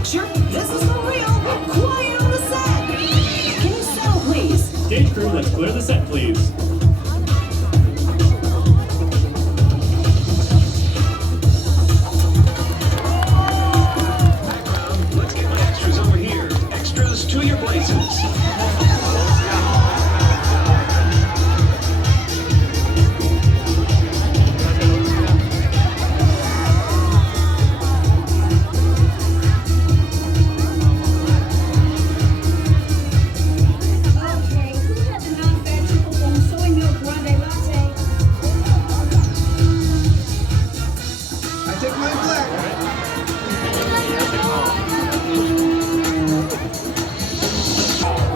picture. This is for real. Quiet on the set. Can you settle, please? Stage crew, let's clear the set, please. Let's get my extras over here. Extras to your places.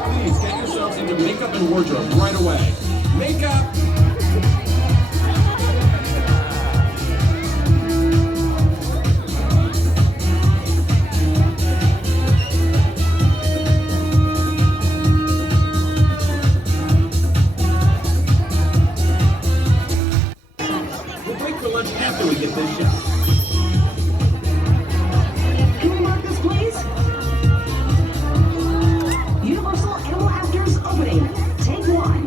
Please get yourselves into makeup and wardrobe right away. Makeup! We'll break for lunch after we get this shot. Can we mark this, please? Universal Animal Actors opening. Take one.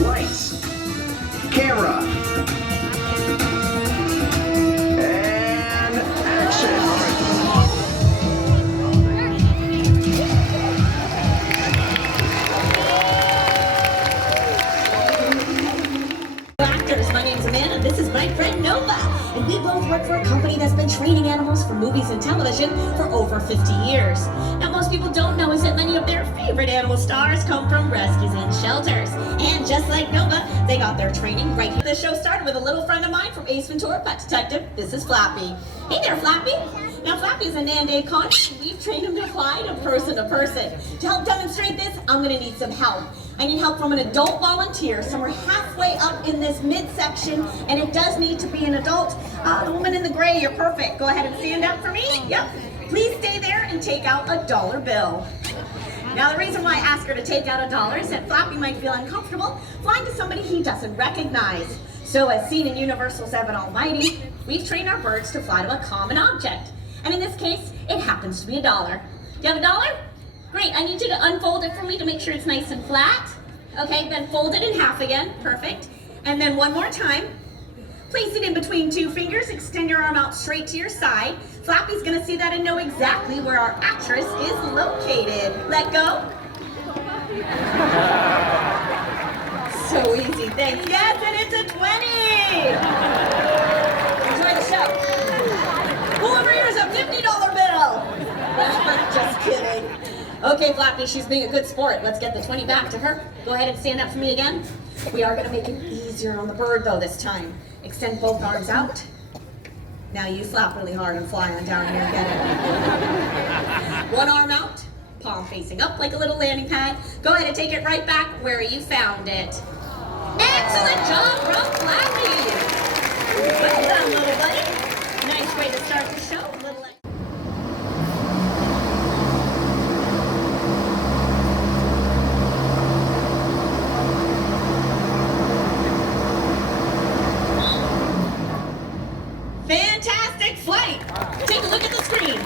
Lights. Camera. And action. Actors, my name's Amanda, this is my friend Nova, and we both work for a company that's been training animals for movies and television for over 50 years. Now, most people don't know is that many of their favorite animal stars come from rescues and shelters. And just like Nova, they got their training right here. The show started with a little friend of mine from Ace Ventura, Pet Detective. This is Flappy. Hey there, Flappy. Now, Flappy's a Nande con. We've trained him to fly to person. To help demonstrate this, I'm gonna need some help. I need help from an adult volunteer, somewhere halfway up in this midsection, and it does need to be an adult. The woman in the gray, you're perfect. Go ahead and stand up for me. Yep. Please stay there and take out a dollar bill. Now, the reason why I ask her to take out a dollar is that Flappy might feel uncomfortable flying to somebody he doesn't recognize. So, as seen in Universal's Evan Almighty, we've trained our birds to fly to a common object. And in this case, it happens to be a dollar. Do you have a dollar? Great, I need you to unfold it for me to make sure it's nice and flat. Okay, then fold it in half again, perfect. And then one more time. Place it in between two fingers, extend your arm out straight to your side. Flappy's gonna see that and know exactly where our actress is located. Let go. So easy, thanks. Yes, and it's a 20! Enjoy the show. Who over here is a $50 bill? Just kidding. Okay, Flappy, she's being a good sport. Let's get the 20 back to her. Go ahead and stand up for me again. We are gonna make it easier on the bird though this time. Extend both arms out. Now you flap really hard and fly on down here, get it? One arm out, palm facing up like a little landing pad. Go ahead and take it right back where you found it. Excellent job from Flappy. Well done, little buddy. Nice way to start the show. Fantastic flight! Take a look at the screen.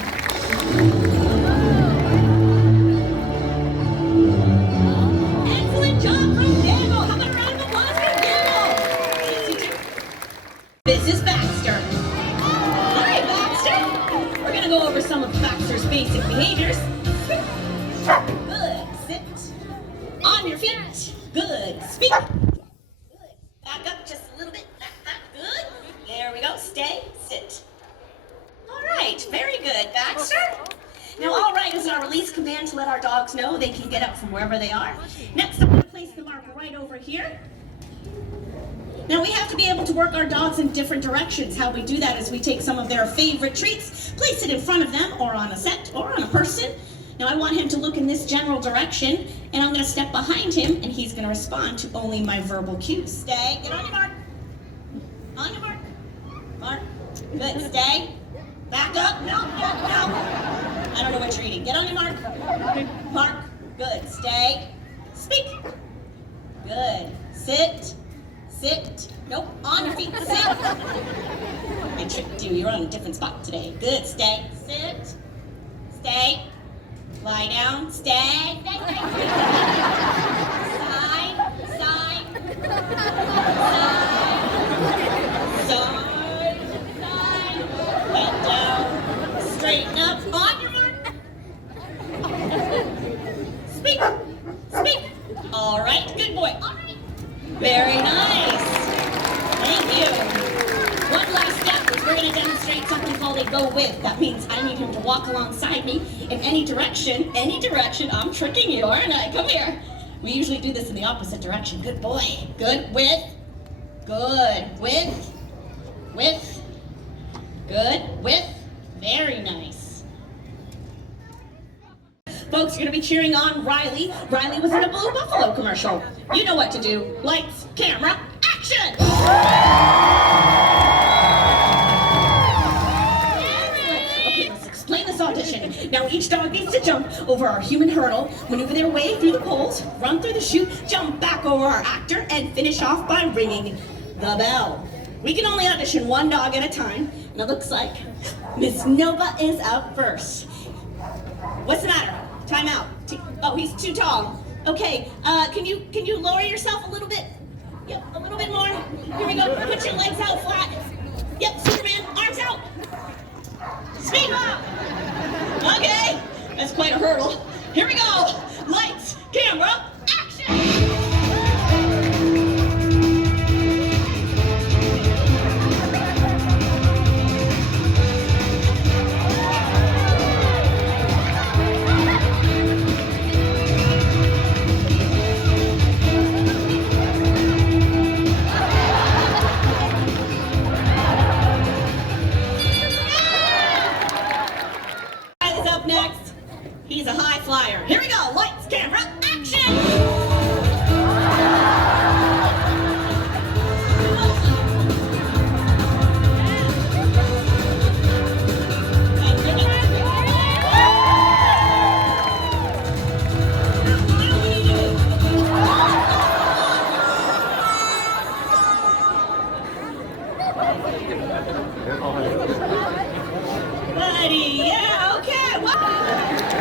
Excellent job from Daniel. How about a round of applause for Daniel? This is Baxter. Hi, Baxter. We're gonna go over some of Baxter's basic behaviors. Good. Sit. On your feet. Good. Speak. Good. Back up just a little bit. Good. There we go. Stay. Sit. All right. Very good, Baxter. Now, all right is our release command to let our dogs know they can get up from wherever they are. Next, I'm going to place the marker right over here. Now, we have to be able to work our dogs in different directions. How we do that is we take some of their favorite treats, place it in front of them or on a set or on a person. Now, I want him to look in this general direction, and I'm going to step behind him, and he's going to respond to only my verbal cues. Stay. Get on your mark. On your mark. Mark. Good. Stay. Back up. No. I don't know what you're eating. Get on your mark. Mark. Good. Stay. Speak. Good. Sit. Sit. Nope, on your feet, sit. I tricked you, you're on a different spot today. Good, stay, sit, stay, lie down, stay, stay, stay. Side, side, side, side, head down, straighten up, on your mark. Speak, speak. All right, good boy, all right. Very nice. Thank you. One last step is we're going to demonstrate something called a go with. That means I need him to walk alongside me in any direction. Any direction. I'm tricking you, aren't I? Come here. We usually do this in the opposite direction. Good boy. Good. With. Good. With. With. Good. With. Very nice. Folks, you're going to be cheering on Riley. Riley was in a Blue Buffalo commercial. You know what to do. Lights, camera, action! Okay, let's explain this audition. Now each dog needs to jump over our human hurdle, maneuver their way through the poles, run through the chute, jump back over our actor, and finish off by ringing the bell. We can only audition one dog at a time, and it looks like Miss Nova is up first. What's the matter? Time out. Oh, he's too tall. Okay, can you lower yourself a little bit? Yep, a little bit more. Here we go. Put your legs out flat. Yep, Superman, arms out. Speed up. Okay, that's quite a hurdle. Here we go. Lights, camera, action. Next, he's a high flyer. Here we go. Lights, camera, action! Buddy, yeah, okay. Wow.